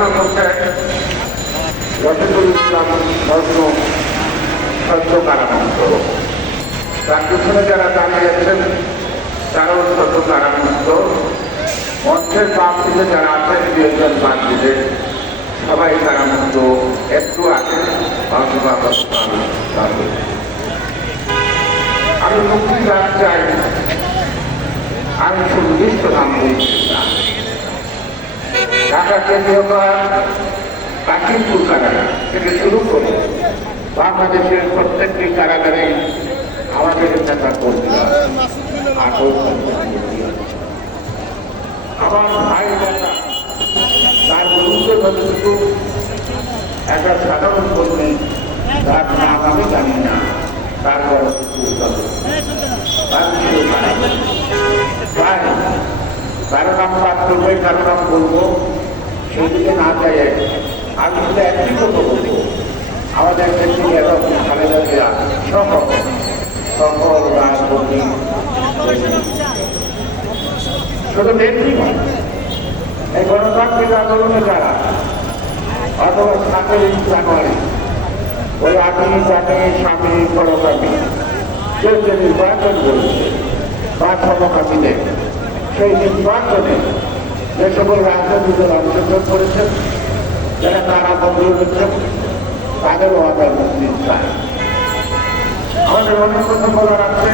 পরিচালনা করছেন রফিকুল ইসলাম নজম সদ্য কারামুক্ত। তার পিছনে যারা দাঁড়িয়েছেন তারাও সদ্য কারামুক্ত। মঞ্চের বাম দিকে যারা আছেন দুজন বাম দিকে সবাই কারামুক্ত। একটু আগে আমি মুক্তি দান চাই, আমি সুনির্দিষ্ট নাম বলছি না। ঢাকা কেন্দ্রীয় কাশিমপুর কারাগার থেকে শুরু করে বাংলাদেশের প্রত্যেকটি কারাগারে আমাদের নেতা কর্মীরা আমার ভাই নেতা তার বিরুদ্ধে যতটুকু একটা সাধারণ কর্মী তার নাম আমি জানি না, তারপর কারো নাম পাঠ করবে, কারো নাম বলবো, সেদিকে না যায়। আমি শুধু একটি কথা বলবো, আমাদের দেশে এবং খালেদা জিয়া সকল রাজনৈতিক শুধু নেত্রী নয়, এই গণতান্ত্রিক আন্দোলনে যারা অথবা 7ই জানুয়ারি ওই 8ই জানুয়ারি স্বামী পরকামী কেউ যে নির্বাচন করেছে বা সমকামীদের, সেই নির্বাচনে যে সকল রাজনৈতিক দল অংশগ্রহণ করেছেন, যারা কারাবন্দী হচ্ছেন, তাদেরও আদায় মুক্তি চায়। আমাদের অনেক কথা বলার আছে,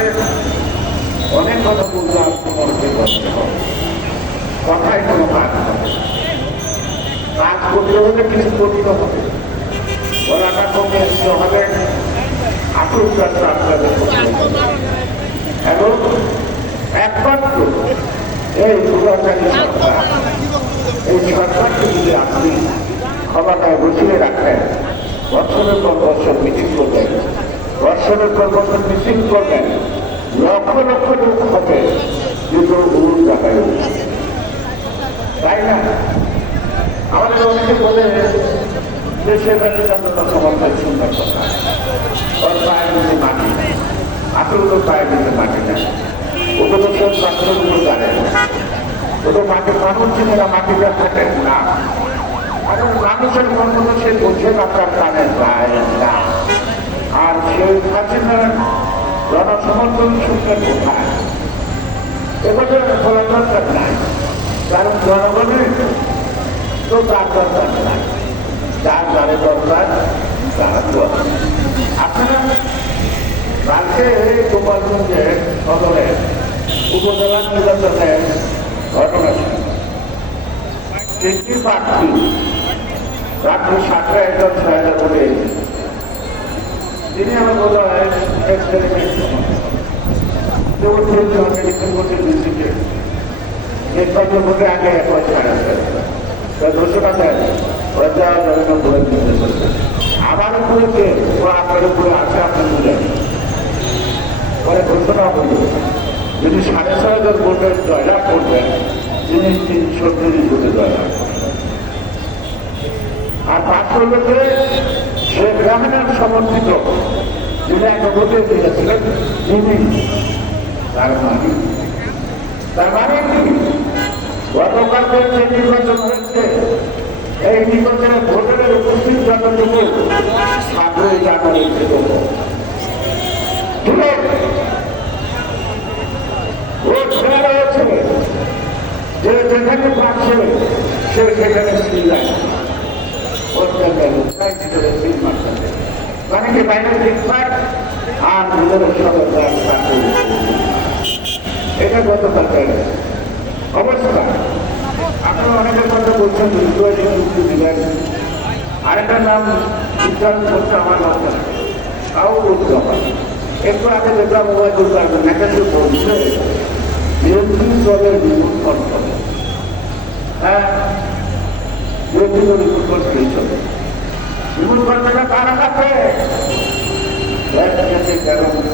অনেক কথা বলতে আপনি মনে করতে হবে, কথায় কোনো কাজ হবে, কাজ করতে হলে কিছু করতে হবে, বলাটা কমে আসতে হবে, আসল কাজটা আপনাদের এবং একমাত্র এই দুরাচারী সরকার, এই সরকারকে যদি আপনি ক্ষমতায় বসিয়ে রাখেন, বছরের পর বছর মিটিং করবেন, বছরের পর বছর মিটিং করবেন, লক্ষ লক্ষ লোক হবে কিন্তু ভুল দেখায়, তাই না? আমাদের অনেকে বলে দেশের কাছে সমর্থন সুন্দর কথা, ওর পায়ের নিচে মাটি, আসলে তো পায়ের নিচে মাটি না, ওগুলো সব পাথরগুলো জানে, ওগুলো মাটি মানুষ চিনেরা মাটিটা থাকেন না। আর মানুষের মতো সে বোঝে না, তার কানে যায় না। আর সেই হাসিনার জনসমর্থন শুনবেন কোথায়? এবারে বলা দরকার নাই, কারণ জনগণের তো তার দরকার নাই, যার যারে দরকার তার দরকার। আপনারা কালকে গোপালগঞ্জের সদরের উপজেলা নির্বাচনের ঘটনা একটি প্রার্থী রাত্রি 7টা একজন 6,000 ভোটে তিনি আমার বলা হয় নির্বাচন ভোটে আগে একবার ছাড়া ঘোষণা দেন আমার উপরে আপনার উপরে আছে, আপনি বুঝেন পরে ঘোষণা হল যদি 6,500 ভোটের জয়লাভ করবেন, তিনি 330 ভোটে জয়লাভ করেন। আর 500 ভোটে শেখ রাহানার সমর্থিত যিনি একটা ভোটে দিয়েছিলেন তিনি, তার মানে কি গতকাল যে নির্বাচন হয়েছে, এই নির্বাচনের ভোটারের উপস্থিত যতটুকু 7ই জানুয়ারি ভোট ছেড়ে রয়েছে, যে যেখানে পাচ্ছে সে সেখানে মানে কি বাইরে আর ভিতরের সদস্য এটা গতকাল অবস্থা। আপনারা অনেকের কথা বলছেন মুক্তি দিলেন, আরেকটার নাম উচ্চারণ করতে আমার দরকার, তাও বলতে হবে। একটু আগে দেখলাম মোবাইল করতে পারবেন না, কিন্তু বলছে বিরোধী দলের বিপুল কণ্ঠন, হ্যাঁ বিরোধী দল বিপুল কণ্ঠই চলে। বিপুল কণ্ঠটা কার হাতে?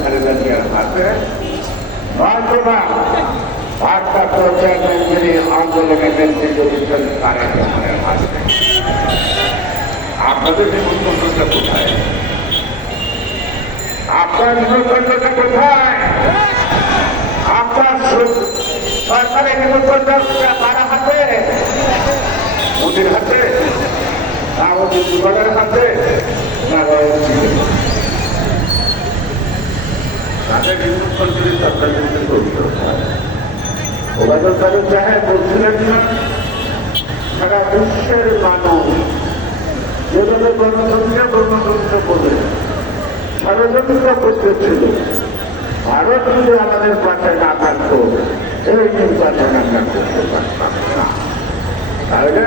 খালেদা জিয়ার হাতে, নয়তো না ভারপ্রাপ্ত চেয়ারম্যান যিনি আন্দোলনের নেতৃত্ব দিচ্ছেন তারেক রহমানের হাতে। আপনাদের নিমন্ত্রণটা কোথায়? আপনার নিমন্ত্রণটা কোথায়? আপনার সরকারের নিমন্ত্রণটা কার হাতে? মোদির হাতে। আমাদের জীবনের হাতে নাগরিক ছিল তাদের হিন্দু কন্ট্রির সরকার কিন্তু করতে হয় ওবায়দুল কাদের সাহেব বলছিলেন না সারা বিশ্বের মানুষ যেভাবে গণতন্ত্র বলে ষড়যন্ত্র করতেছিল ভারত যদি আমাদের পাশে না থাকতো এই নির্বাচন আমরা করতে পারতাম না তাহলে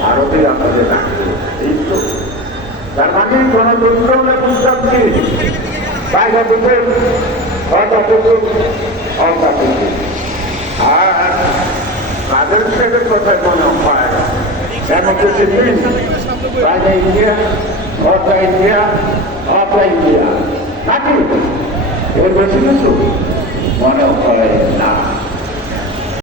ভারতই আমাদের রাখবে এই তো তার মানে গণতন্ত্র আমরা বুঝতাম কি বাইরে থেকে অকাটুকু আর তাদের সাথে কথা মনে হয় ডেমোক্রেসি মিন্স বাইরে ইন্ডিয়া অর্থ ইন্ডিয়া অফ ইন্ডিয়া নাকি এর বেশি কিছু মনে হয় না